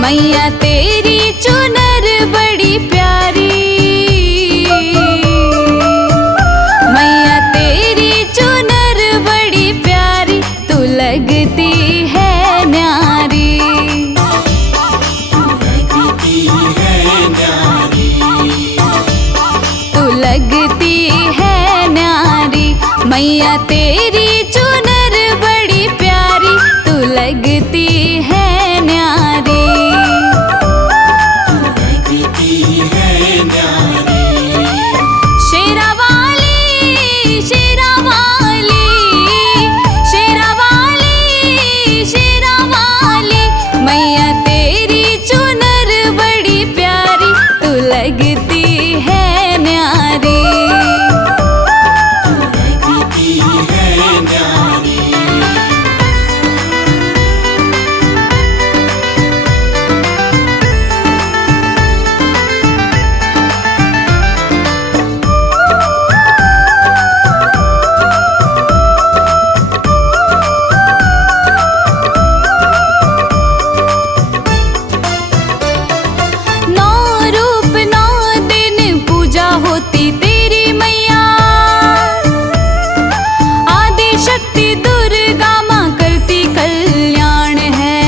मैया तेरी चुनर बड़ी प्यारी, मैया तेरी चुनर बड़ी प्यारी, तू लगती है न्यारी, तू लगती है न्यारी। मैया तेरी चुनर बड़ी प्यारी, तू लगती है न्यारी। शेरा वाली, शेरा वाली, शेरा वाली, शेरा वाली, मैया तेरी चुनर बड़ी प्यारी, तू लगती है न्यारी। होती तेरी मैया, आदि शक्ति दुर्गा माँ करती कल्याण है।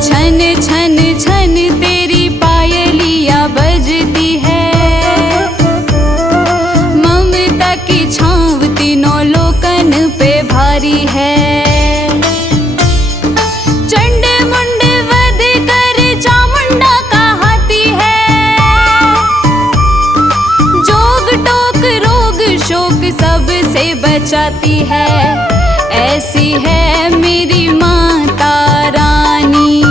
छन छन छन तेरी पायलिया बजती है, ममता की छाँव तीनों लोकन पे भारी है। चंड मुंड वध कर चामुंडा कहाती है, शोक सबसे बचाती है। ऐसी है मेरी माता रानी,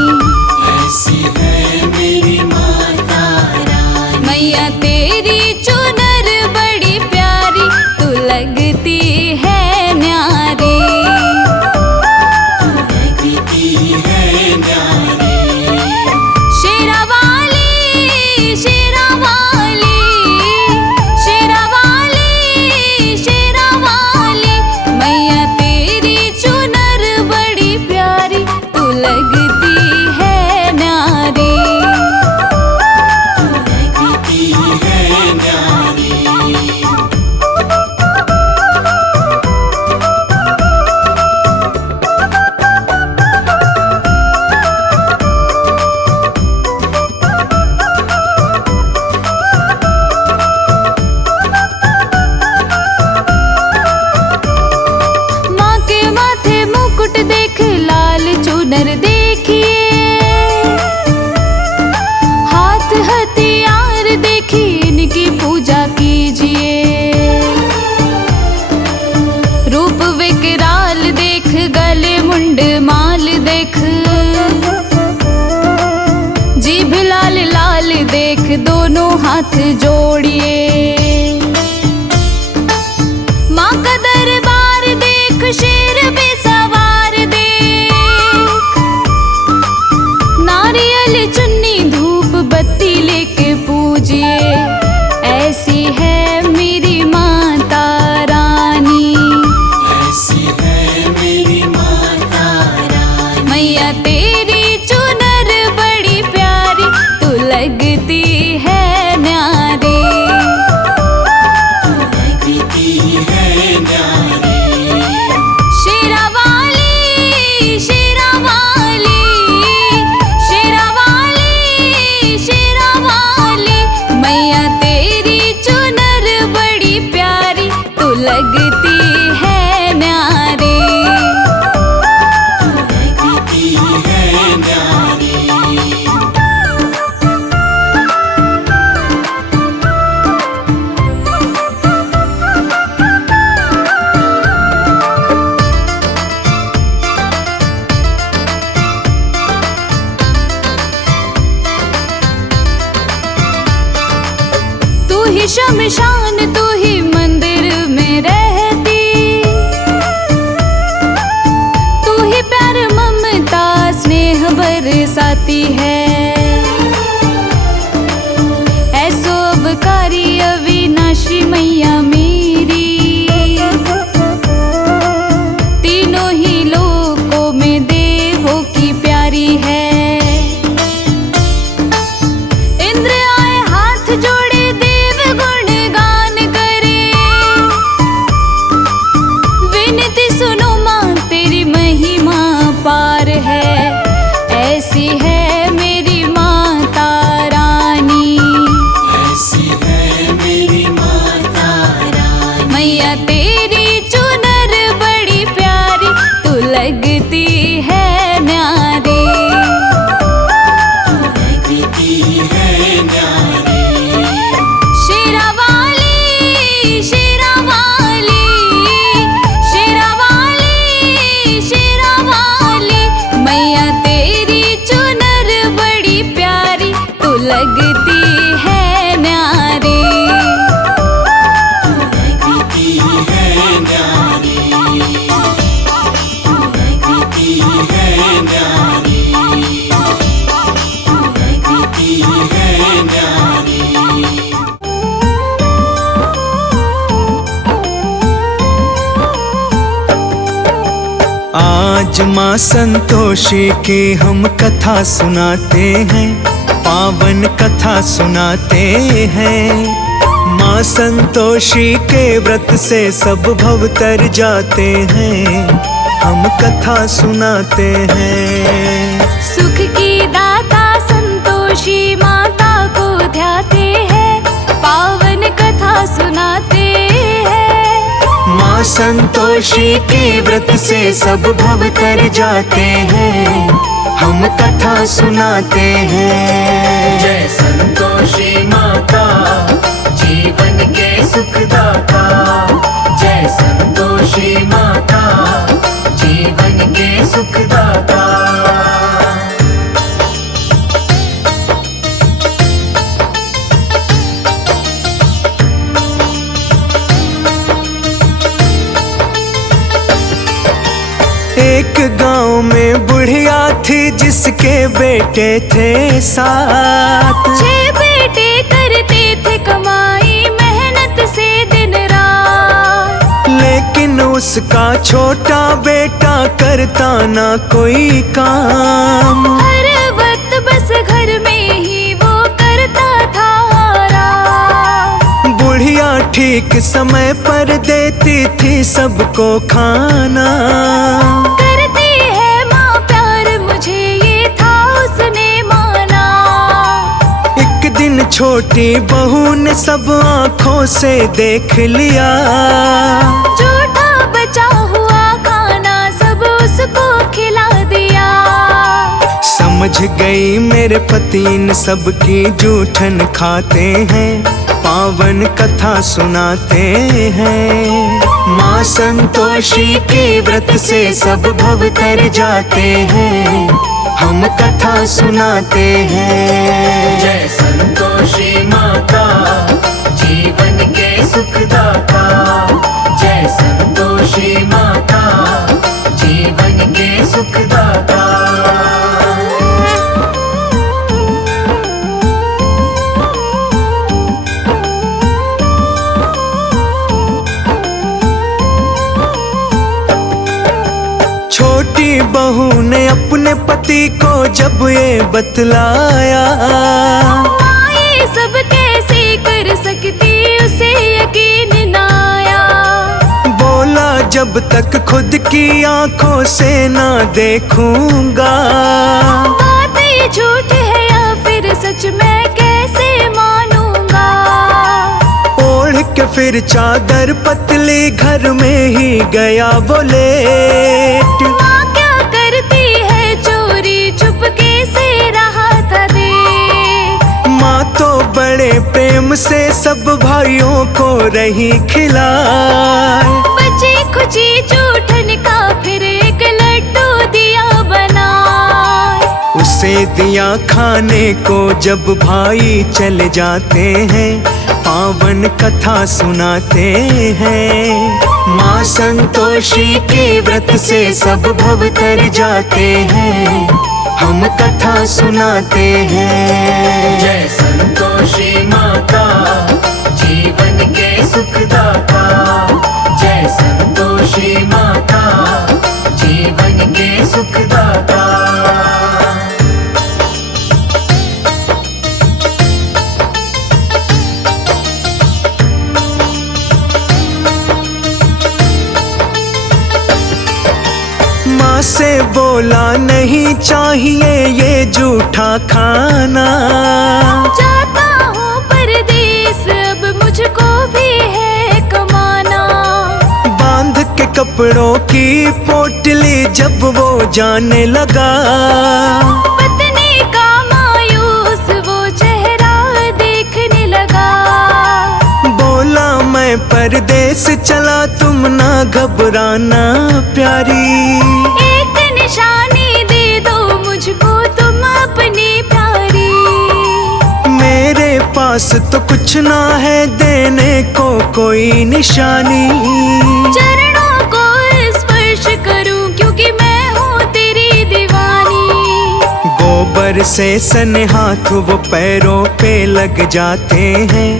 ऐसी है मेरी माता रानी। मैया तेरी चुनर बड़ी प्यारी, तू लगती है न्यारी, लगती है न्यारी। शेरा वाली, शेरा वाली, शेरा वाली, शेरा वाली, मैया तेरी चुनर बड़ी प्यारी, तू लगती है न्यारी, लगती है न्यारी। देख लाल चुनर देखिए, हाथ हथियार देखिए, इनकी पूजा कीजिए। रूप विकराल देख, गले मुंड माल देख, जीभ लाल लाल देख, दोनों हाथ जोड़िए। माँ का दरबार देख, शेर पे सवार देख, नारियल चुन्नी धूप बत्ती लेके पूजिए। ऐसी है मेरी माता रानी, ऐसी है मेरी माता रानी। मैया तेरी चुनर बड़ी प्यारी, तू लगती है न्यारी, लगती है न्यारी। शेरा वाली, शेरा वाली, शेरा वाली, शेरा वाली, मैया तेरी चुनर बड़ी प्यारी, तू लगती है न्यारी, लगती है न्यारी। तू ही शमशान, तू ही मंदिर में रहती, तू ही प्यार ममता स्नेह बरसाती है। ऐसो अवकारी अविनाशी मैया मेरी, तीनों ही लोकों में देवों की प्यारी आज माँ संतोषी की हम कथा सुनाते हैं, पावन कथा सुनाते हैं। माँ संतोषी के व्रत से सब भव तर जाते हैं, हम कथा सुनाते हैं। सुख की दाता संतोषी माता को ध्याते हैं, पावन कथा सुनाते हैं। माँ संतोषी के व्रत से सब भव तर जाते हैं, हम कथा सुनाते हैं। जय संतोषी माता, जीवन के सुखदाता। जय संतोषी माता, जीवन के सुखदाता। एक गांव में बुढ़िया थी जिसके बेटे थे 7। 6 बेटे करते थे कमाई मेहनत से दिन रात, लेकिन उसका छोटा बेटा करता ना कोई काम। हर वक्त बस घर में ही वो करता था आराम। बुढ़िया ठीक समय पर देती थी सबको खाना। करती है माँ प्यार मुझे ये था उसने माना। एक दिन छोटी बहू ने सब आँखों से देख लिया, झूठा बचा हुआ खाना सब उसको खिला दिया। समझ गई मेरे पति इन सबकी जूठन खाते हैं, पावन कथा सुनाते हैं। माँ संतोषी के व्रत से सब भव तर जाते हैं, हम कथा सुनाते हैं। जय संतोषी माता, जीवन के सुखदाता। जय संतोषी माता, जीवन के सुखदाता। छोटी बहू ने अपने पति को जब ये बतलाया, माँ ये सब कैसे कर सकती उसे यकीन ना आया। बोला जब तक खुद की आंखों से ना देखूंगा, बात ये झूठ है या फिर सच मैं कैसे मानूंगा। ओढ़ के फिर चादर पतली घर में ही गया वो लेट। माँ क्या करती है चोरी चुपके से रहा था देख। माँ तो बड़े प्रेम से सब भाइयों को रही खिलाए। बची खुची जूठन का फिर एक लड्डू दिया बनाए। उसे दिया खाने को जब भाई चले जाते हैं, पावन कथा सुनाते हैं। माँ संतोषी के व्रत से सब भव तर जाते हैं, हम कथा सुनाते हैं। जय संतोषी माता, जीवन के सुखदाता। जय संतोषी माता, जीवन के सुखदाता। माँ से बोला नहीं चाहिए ये जूठा खाना। जाता हूँ परदेस अब मुझको भी है कमाना। बांध के कपड़ों की पोटली जब वो जाने लगा, पत्नी का मायूस वो चेहरा देखने लगा। बोला मैं परदेस चला तुम ना घबराना प्यारी। एक निशानी दे दो मुझको तुम अपनी प्यारी। मेरे पास तो कुछ ना है देने को कोई निशानी। चरणों को स्पर्श करूं क्योंकि मैं हूँ तेरी दीवानी। गोबर से सने हाथ वो पैरों पे लग जाते हैं,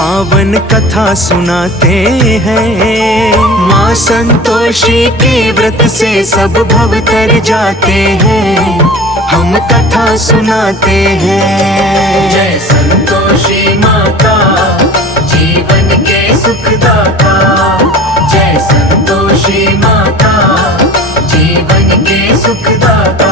पावन कथा सुनाते हैं। माँ संतोषी के व्रत से सब भव तर जाते हैं, हम कथा सुनाते हैं। जय संतोषी माता, जीवन के सुखदाता। जय संतोषी माता, जीवन के सुखदाता।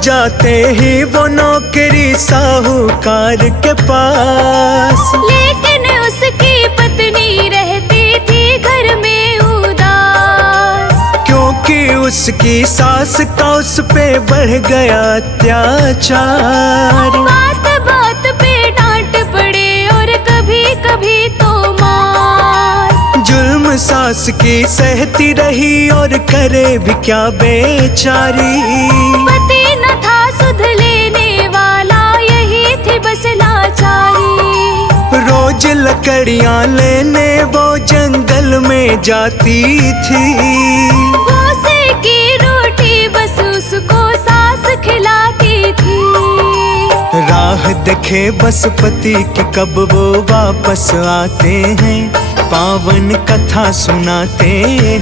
जाते ही वो नौकरी साहूकार के पास, लेकिन उसकी पत्नी रहती थी घर में उदास। क्योंकि उसकी सास का उस पे बढ़ गया अत्याचार। बात बात पे डांट पड़े और कभी कभी तो मार। जुल्म सास की सहती रही और करे भी क्या बेचारी। पति न था सुध लेने वाला, यही थी बस लाचारी। रोज लकड़ियां लेने वो जंगल में जाती थी। भूसे की रोटी बस उसको सास खिलाती थी। राह देखे बस पति की कब वो वापस आते हैं, पावन कथा सुनाते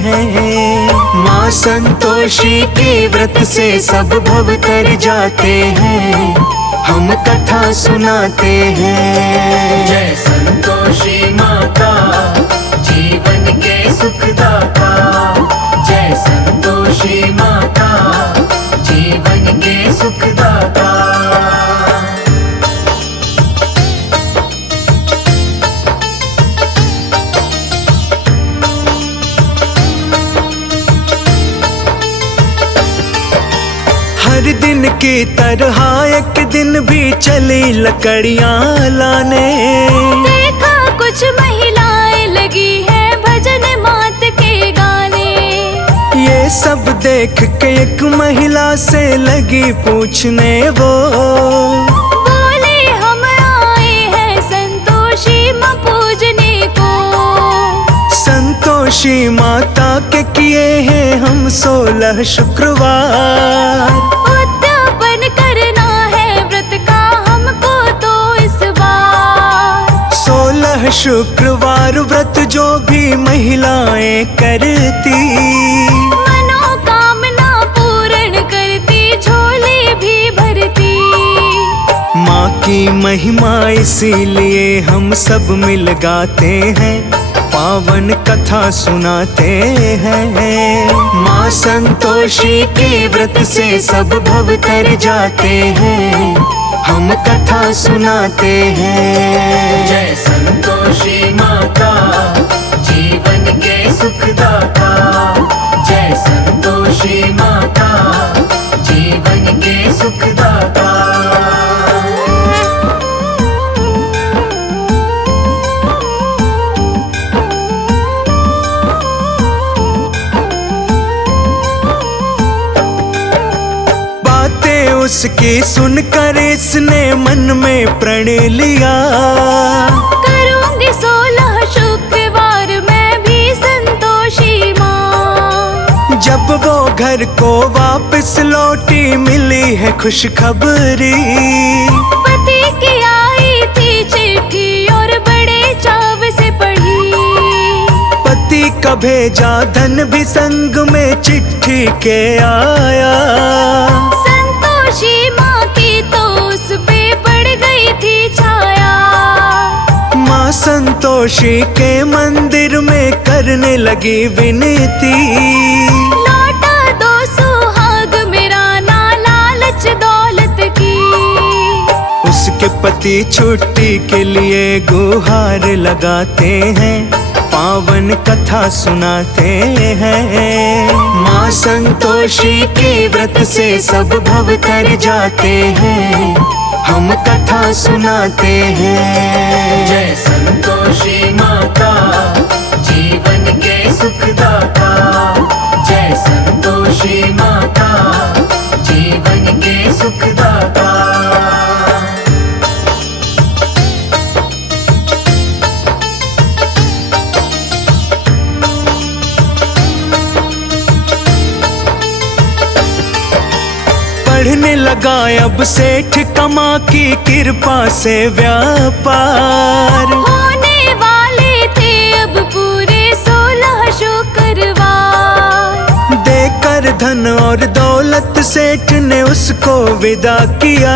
हैं। माँ संतोषी के व्रत से सब भव तर जाते हैं, हम कथा सुनाते हैं। जय संतोषी माता, जीवन के सुखदाता। जय संतोषी माता, जीवन के सुखदाता। हर दिन की तरह एक दिन भी चली लकड़ियां लाने। देखा कुछ महिलाएं लगी है भजन मात के गाने। ये सब देख के एक महिला से लगी पूछने वो, बोले हम आए हैं संतोषी माँ पूजने को। संतोषी माता के किए हैं हम 16 शुक्रवार। उद्यापन करना है व्रत का हमको तो इस बार। 16 शुक्रवार व्रत जो भी महिलाएं करती, मनोकामना पूर्ण करती, झोली भी भरती। माँ की महिमा इसीलिए हम सब मिल गाते हैं, पावन कथा सुनाते हैं। माँ संतोषी के व्रत से सब भव तर जाते हैं, हम कथा सुनाते हैं। जय संतोषी माता, जीवन के सुखदाता। जय संतोषी माता, जीवन के सुखदाता। उसकी सुनकर इसने मन में प्रण लिया, करूंगी 16 शुक्रवार मैं भी संतोषी माँ। जब वो घर को वापस लौटी मिली है खुशखबरी। पति की आई थी चिट्ठी और बड़े चाव से पढ़ी। पति का भेजा धन भी संग में चिट्ठी के आया। संतोषी माँ की तो उस पे पड़ गई थी छाया। माँ संतोषी के मंदिर में करने लगी विनती, लौटा दो सुहाग मेरा ना लालच दौलत की। उसके पति छुट्टी के लिए गुहार लगाते हैं, पावन कथा सुनाते हैं। माँ संतोषी के व्रत से सब भव तर जाते हैं, हम कथा सुनाते हैं। जय संतोषी माता, जीवन के सुखदाता। जय संतोषी माता, जीवन के सुखदाता। बढ़ने लगा अब सेठ कमा की कृपा से व्यापार। होने वाले थे अब पूरे 16 शुक्रवार। देकर धन और दौलत सेठ ने उसको विदा किया।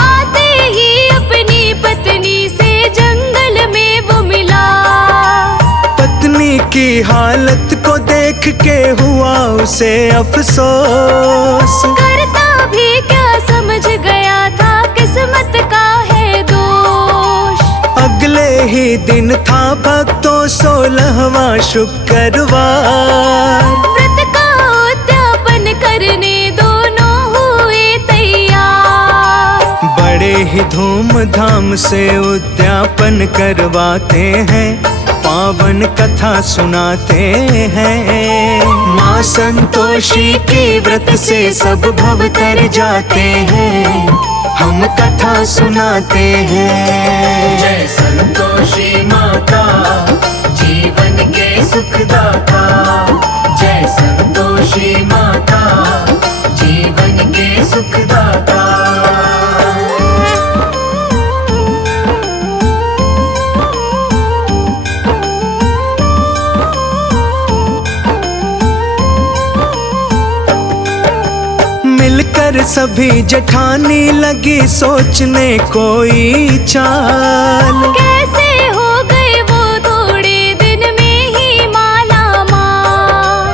आते ही अपनी पत्नी से जंगल में वो मिला। पत्नी की हालत को देख के हुआ उसे अफसोस। करता भी क्या समझ गया था किस्मत का है दोष। अगले ही दिन था भक्तों 16वां शुक्रवार। व्रत का उद्यापन करने दोनों हुए तैयार। बड़े ही धूमधाम से उद्यापन करवाते हैं, पावन कथा सुनाते हैं। माँ संतोषी के व्रत से सब भव तर जाते हैं, हम कथा सुनाते हैं। जय संतोषी माता, जीवन के सुखदाता। जय संतोषी माता, जीवन के सुखदाता। मिलकर सभी जठानी लगी सोचने कोई चाल। कैसे हो गए वो थोड़े दिन में ही माला माल।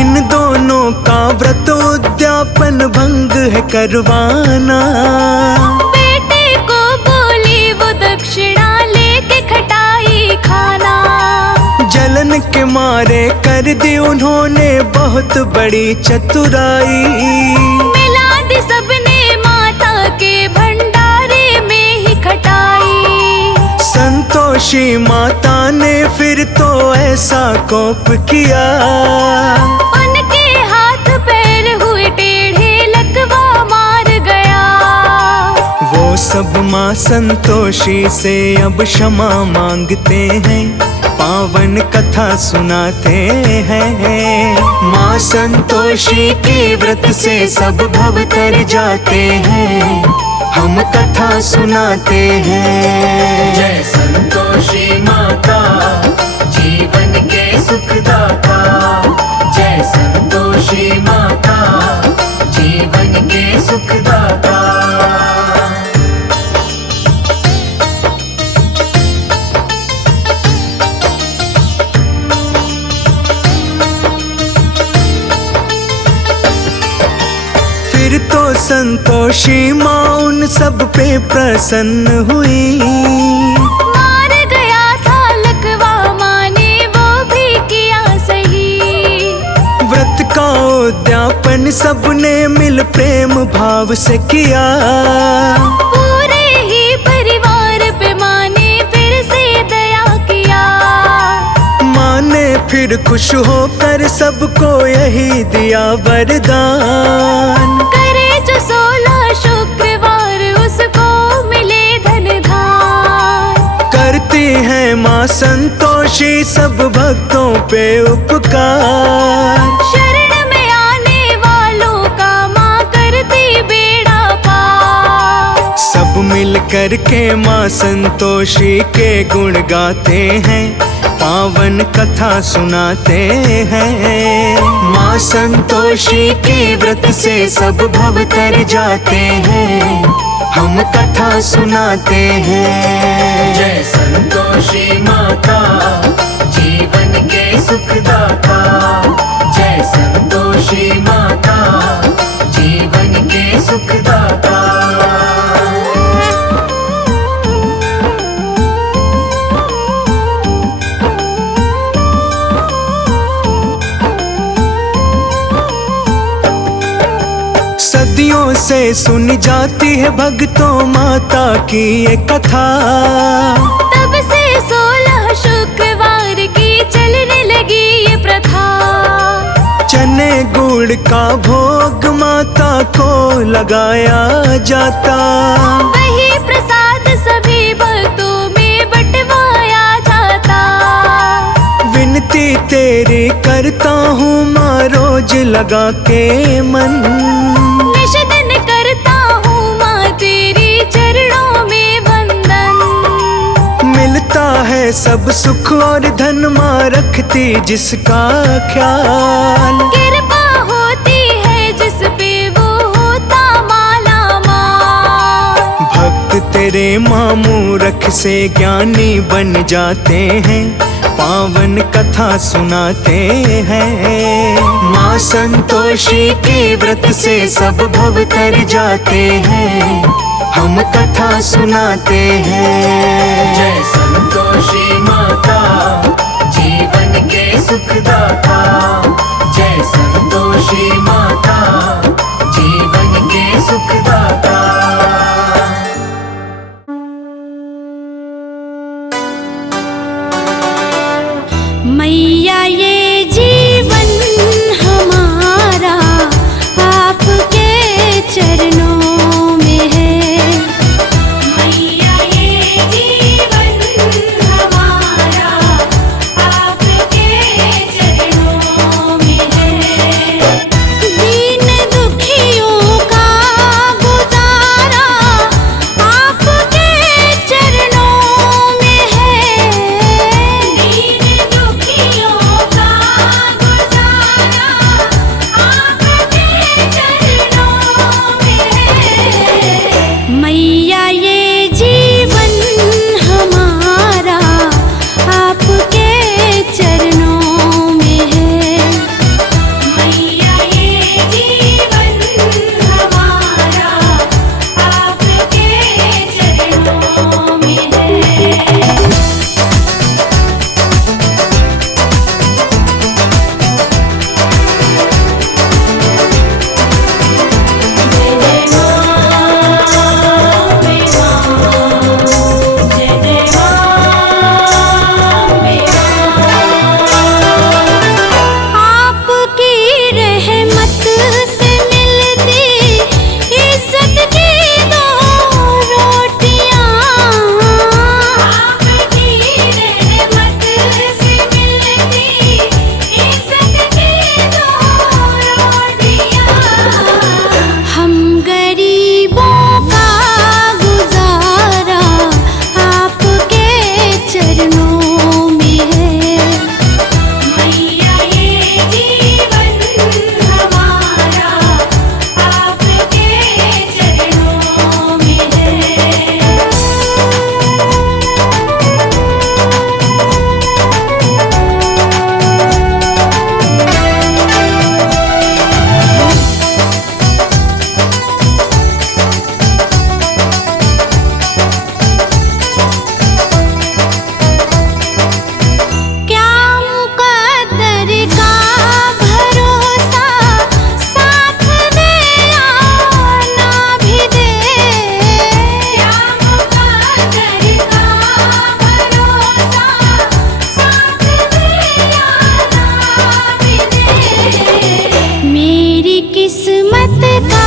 इन दोनों का व्रत उद्यापन भंग है करवाना। बेटे को बोली वो दक्षिणा लेके खटाई खाना। जलन के मारे कर दी उन्होंने बहुत बड़ी चतुराई। मिला दी सबने माता के भंडारे में ही खटाई। संतोषी माता ने फिर तो ऐसा कोप किया। उनके हाथ पैर हुए टेढ़े लकवा मार गया। वो सब माँ संतोषी से अब क्षमा मांगते हैं, पावन कथा सुनाते हैं। माँ संतोषी के व्रत से सब भव तर जाते हैं, हम कथा सुनाते हैं। जय संतोषी माता, जीवन के सुखदाता। जय संतोषी माता, जीवन के सुखदाता। फिर तो संतोषी माँ उन सब पे प्रसन्न हुई। मार गया था लकवा माँ ने वो भी किया सही। व्रत का उद्यापन सबने मिल प्रेम भाव से किया। पूरे ही परिवार पे माँ ने फिर से दया किया। माँ ने फिर खुश होकर सबको यही दिया वरदान। करे जो 16 शुक्रवार उसको मिले धन धान। करती है माँ संतोषी सब भक्तों पे उपकार। शरण में आने वालों का माँ करती बेड़ा पार। सब मिल कर के माँ संतोषी के गुण गाते हैं, पावन कथा सुनाते हैं। माँ संतोषी के व्रत से सब भव तर जाते हैं, हम कथा सुनाते हैं। जय संतोषी माता, जीवन के सुखदाता। जय संतोषी माता, जीवन के सुखदाता। सदियों से सुनी जाती है भक्तों माता की ये कथा। तब से 16 शुक्रवार की चलने लगी ये प्रथा। चने गुड़ का भोग माता को लगाया जाता। वही प्रसाद सभी भक्तों में बंटवाया जाता। विनती तेरी करता हूँ माँ रोज लगा के मन। मिलता है सब सुख और धन, माँ रखती जिसका ख्याल। कृपा होती है जिस पे वो होता माला माल। भक्त तेरे माँ मूरख से ज्ञानी बन जाते हैं, पावन कथा सुनाते हैं। माँ संतोषी के व्रत से सब भव तर जाते हैं, हम कथा सुनाते हैं। जय संतोषी माता, जीवन के सुखदाता। जय संतोषी माता, जीवन के सुखदाता। मैया ये जीवन हमारा आपके चरणों में है। मैया ये जीवन हमारा आपके चरणों में है। दीन दुखियों का गुजारा आपके चरणों में है। दीन दुखियों का गुजारा आपके चरणों में है। मैया ये जीवन हमारा आपके चरणों में है। मैया ये जीवन हमारा आपके चरणों में है। आपकी रहमत से मिलती इज्जत की दो रोटियां। आपकी रहमत से मिलती इज्जत की दो रोटियां। हम गरीबों का गुजारा आपके चरणों में है। मैया ये जीवन हमारा आपके चरणों में है। क्या मुकद्दर का भरोसा साथ दे या ना भी दे। क्या मुकद्दर का भरोसा साथ दे या ना भी दे। मेरी किस्मत का